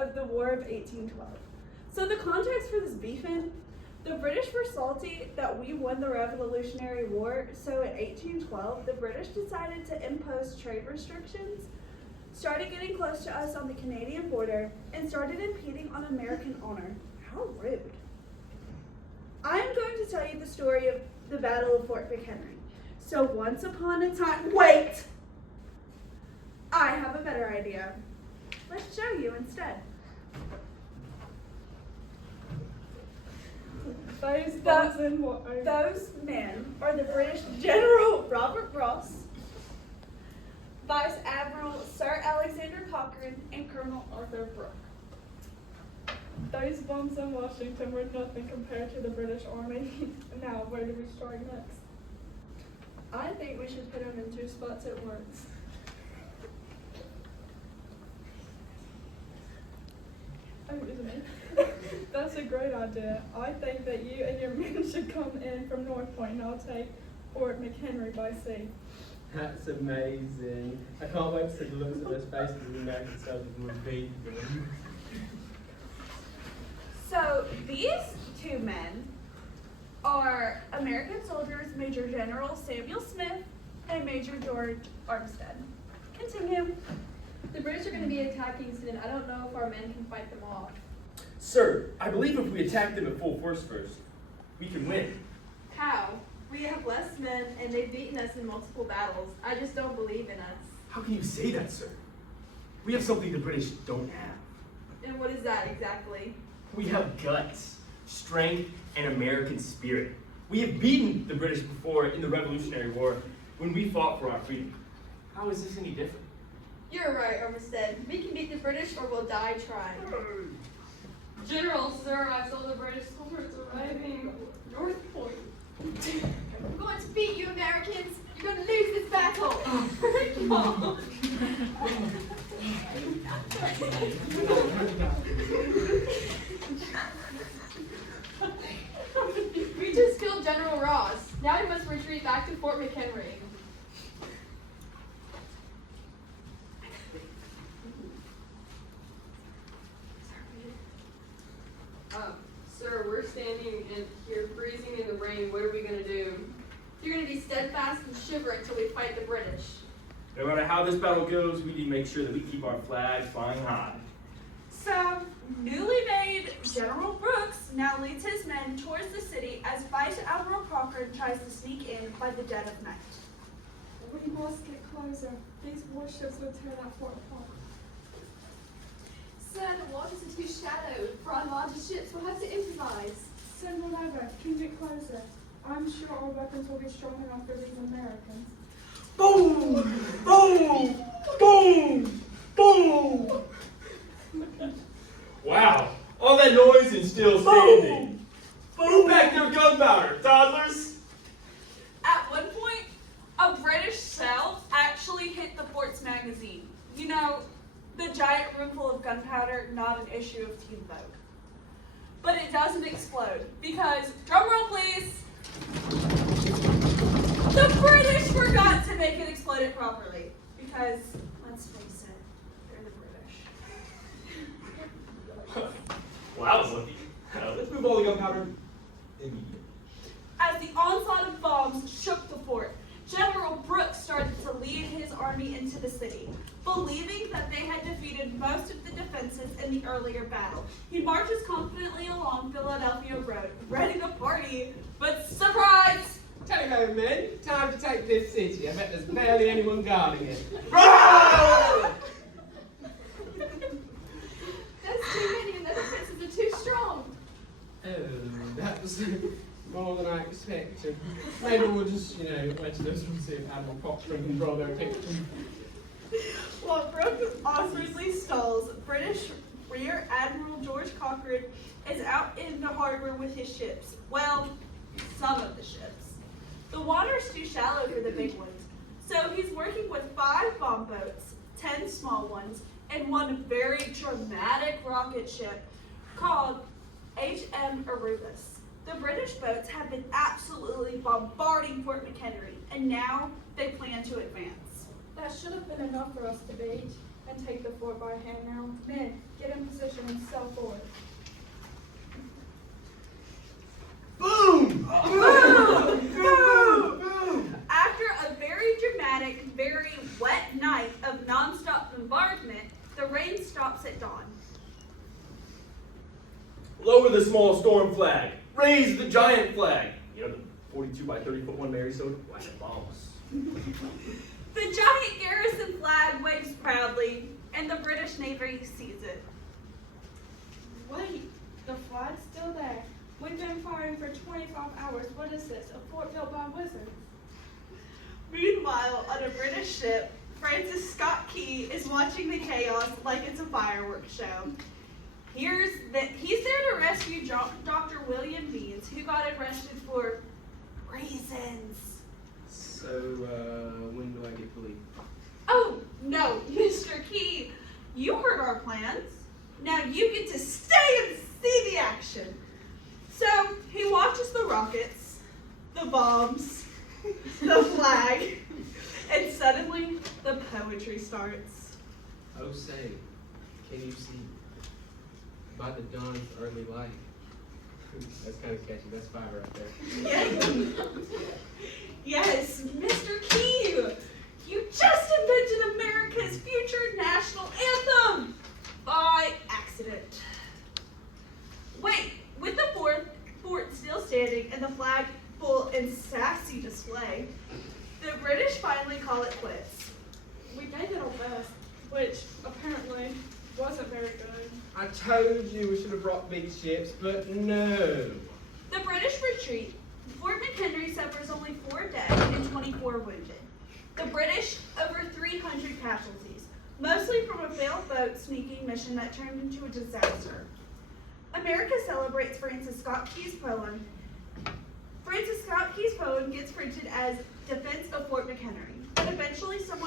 of the War of 1812. So the context for this beefing, the British were salty that we won the Revolutionary War, so in 1812, the British decided to impose trade restrictions, started getting close to us on the Canadian border, and started impeding on American honor. How rude. I am going to tell you the story of the Battle of Fort McHenry. So once upon a time, wait! I have a better idea. Let's show you instead. Those men are the British General Robert Ross, Vice Admiral Sir Alexander Cochrane, and Colonel Arthur Brooke. Those bombs in Washington were nothing compared to the British Army. Now, where do we strike next? I think we should put them in 2 spots at once. Oh, is it me? That's a great idea. I think that you and your men should come in from North Point, and I'll take Fort McHenry by sea. That's amazing. I can't wait to see the looks of those faces of the American soldiers would be. So these 2 men are American soldiers, Major General Samuel Smith and Major George Armstead. Continue. The British are going to be attacking soon. I don't know if our men can fight them off. Sir, I believe if we attack them at full force first, we can win. How? We have less men and they've beaten us in multiple battles. I just don't believe in us. How can you say that, sir? We have something the British don't have. And what is that exactly? We have guts, strength, and American spirit. We have beaten the British before in the Revolutionary War when we fought for our freedom. How is this any different? You're right, Armistead. We can beat the British or we'll die trying. General, sir, I saw the British soldiers arriving at North Point. I'm going to beat you, Americans. You're going to lose this battle. We just killed General Ross. Now we must retreat back to Fort McHenry. Sir, we're standing here freezing in the rain. What are we going to do? You're going to be steadfast and shiver until we fight the British. No matter how this battle goes, we need to make sure that we keep our flag flying high. So, newly made General Brooks now leads his men towards the city as Vice Admiral Cochrane tries to sneak in by the dead of night. We must get closer. These warships will tear that fort apart. Sir, the waters are too shallow. For our larger ships, we'll have to improvise. Send one over. Keep it closer. I'm sure our weapons will be strong enough for these Americans. Boom! Boom! Boom! Boom! Wow! All that noise and still standing. Move back their gunpowder, toddlers! At one point, a British shell actually hit the fort's magazine. You know, the giant roomful of gunpowder, not an issue of Teen Vogue. But it doesn't explode because, drumroll please, the British forgot to make it explode properly. Because, let's face it, they're the British. Well, I was lucky. Let's move all the gunpowder immediately. As the onslaught of bombs shook the fort, General Brooks started to lead his army into the city, believing that they had defeated most of the defenses in the earlier battle. He marches confidently along Philadelphia Road, ready to party, but surprise! Take home, men. Time to take this city. I bet there's barely anyone guarding it. Ah! There's too many and the defenses are too strong. Oh, that was more than I expected. Maybe we'll just, wait till this and see if Admiral Cochrane can draw their picture. While Brooke awkwardly stalls, British Rear Admiral George Cochrane is out in the harbor with his ships. Well, some of the ships. The water's too shallow for the big ones, so he's working with 5 bomb boats, 10 small ones, and one very dramatic rocket ship called H.M. Erebus. The British boats have been absolutely bombarding Fort McHenry, and now they plan to advance. That should have been enough for us to beat. and take the fort by hand now. Men, get in position and sail forward. Boom! Boom! Boom! Boom! After a very dramatic, very wet night of nonstop bombardment, the rain stops at dawn. Lower the small storm flag. Raise the giant flag. You know, the 42 by 30 foot one Mary Soda? Whack the bombs. The giant garrison flag waves proudly, and the British Navy sees it. Wait, the flag's still there. We've been firing for 25 hours. What is this? A fort built by wizards? Meanwhile, on a British ship, Francis Scott Key is watching the chaos like it's a fireworks show. He's there to rescue Dr. William Deans, who got arrested for raisins. So, when do I get to leave? Oh, no, Mr. Key, you heard our plans. Now you get to stay and see the action. So he watches the rockets, the bombs, the flag, and suddenly the poetry starts. Oh, say, can you see by the dawn's early light? That's kind of catchy. That's fire right there. Yes, Mr. Key, you just invented America's future national anthem by accident. Wait, with the fort still standing and the flag full in sassy display, the British finally call it quits. We gave it our best, which apparently wasn't very good. I told you we should have brought big ships, but no. The British retreat. Fort McHenry suffers only 4 dead and 24 wounded. The British, over 300 casualties, mostly from a failed boat sneaking mission that turned into a disaster. America celebrates Francis Scott Key's poem. Francis Scott Key's poem gets printed as Defense of Fort McHenry, but eventually some